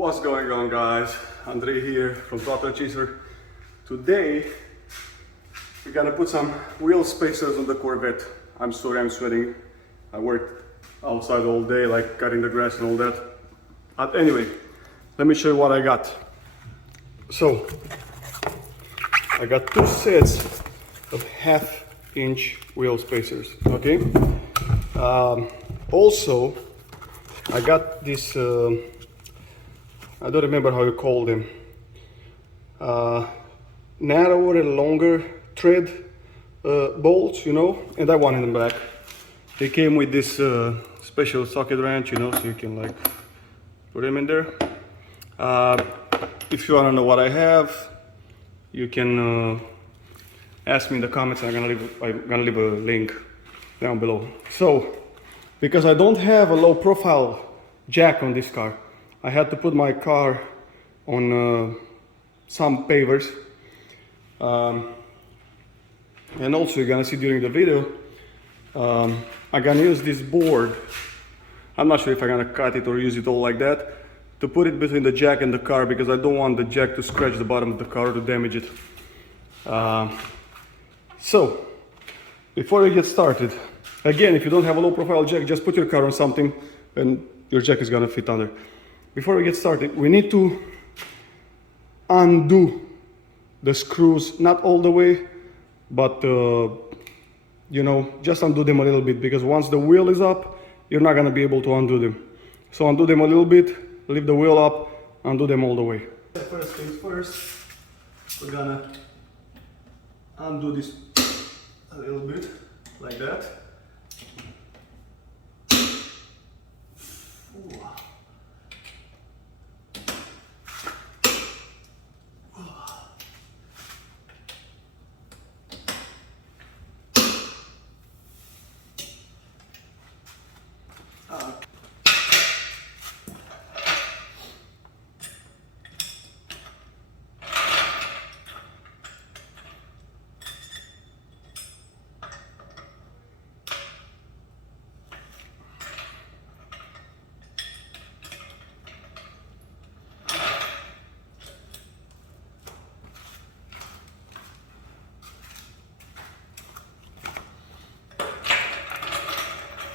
What's going on, guys? Andre here from Throttle Chaser. Today we're gonna put some wheel spacers on the Corvette. I'm sorry I'm sweating. I worked outside all day, like cutting the grass and all that. But anyway, let me show you what I got. So I got two sets of 1/2-inch wheel spacers. Okay. Also, I got this. I don't remember how you call them. Narrower and longer thread bolts, you know, and I wanted them back. They came with this special socket wrench, you know, so you can like put them in there. If you want to know what I have, you can ask me in the comments. I'm gonna leave a link down below. So, because I don't have a low profile jack on this car, I had to put my car on some pavers. And also, you're gonna see during the video, I'm gonna use this board. I'm not sure if I'm gonna cut it or use it all like that, to put it between the jack and the car, because I don't want the jack to scratch the bottom of the car or to damage it. So, before we get started, again, if you don't have a low profile jack, just put your car on something and your jack is gonna fit under. Before we get started, we need to undo the screws, not all the way, but you know, just undo them a little bit, because once the wheel is up, you're not gonna be able to undo them. So undo them a little bit, leave the wheel up, undo them all the way. First things first, we're gonna undo this a little bit, like that. Ooh.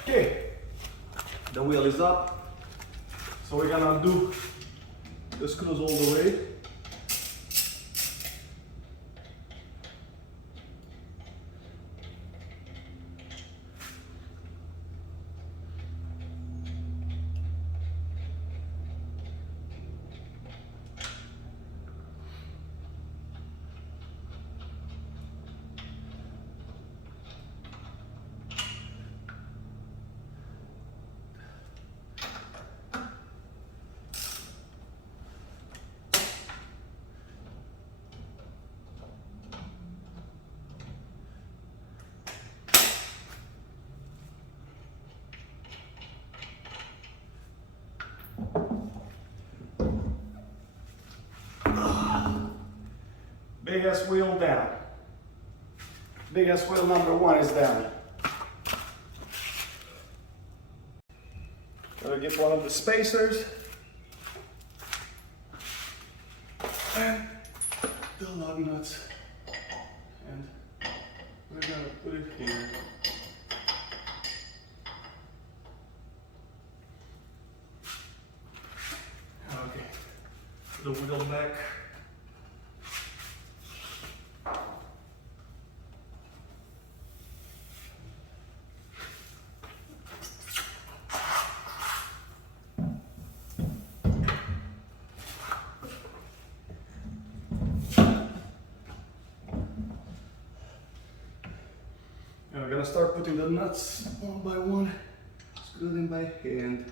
Okay, the wheel is up, so we're gonna undo the screws all the way. Big ass wheel down. Big ass wheel number 1 is down. Gotta get one of the spacers and the lug nuts, and we're gonna put it here. Okay, the wheel back. And we're gonna start putting the nuts one by one, screw them by hand.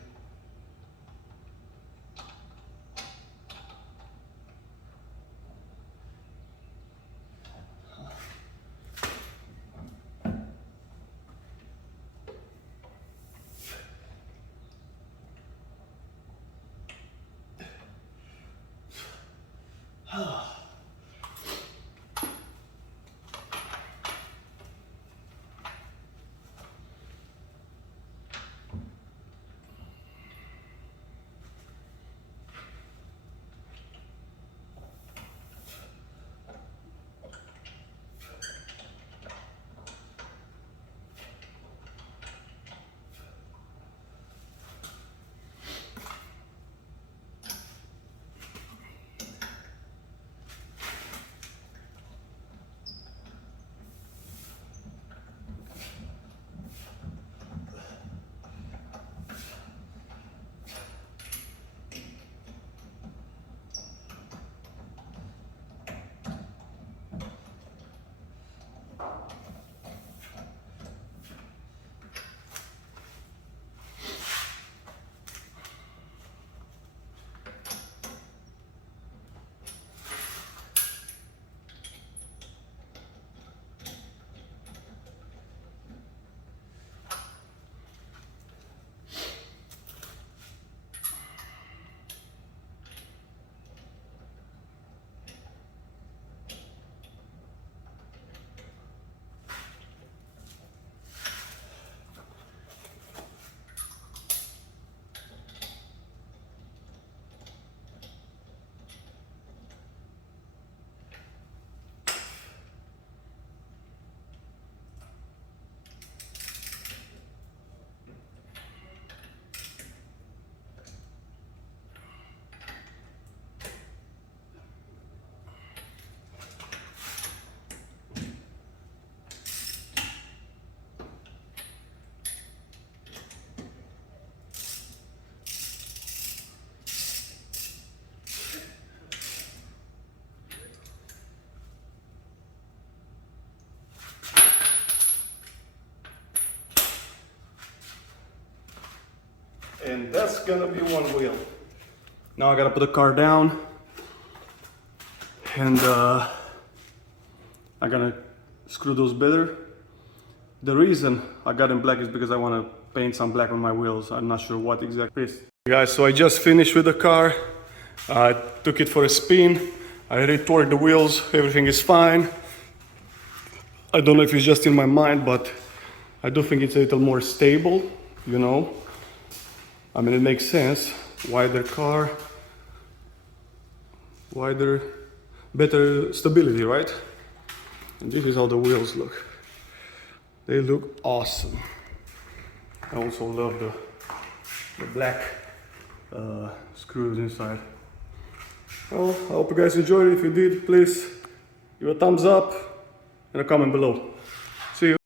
that's gonna be one wheel. Now I gotta put the car down, and I'm gonna screw those better. The reason I got in black is because I want to paint some black on my wheels. I'm not sure what exactly. Guys, so I just finished with the car. I took it for a spin. I retorqued the wheels. Everything is fine. I don't know if it's just in my mind, but I do think it's a little more stable, you know. I mean, it makes sense. Wider car, wider, better stability, right? And this is how the wheels look. They look awesome. I also love the black screws inside. Well, I hope you guys enjoyed it. If you did, please give a thumbs up and a comment below. See you.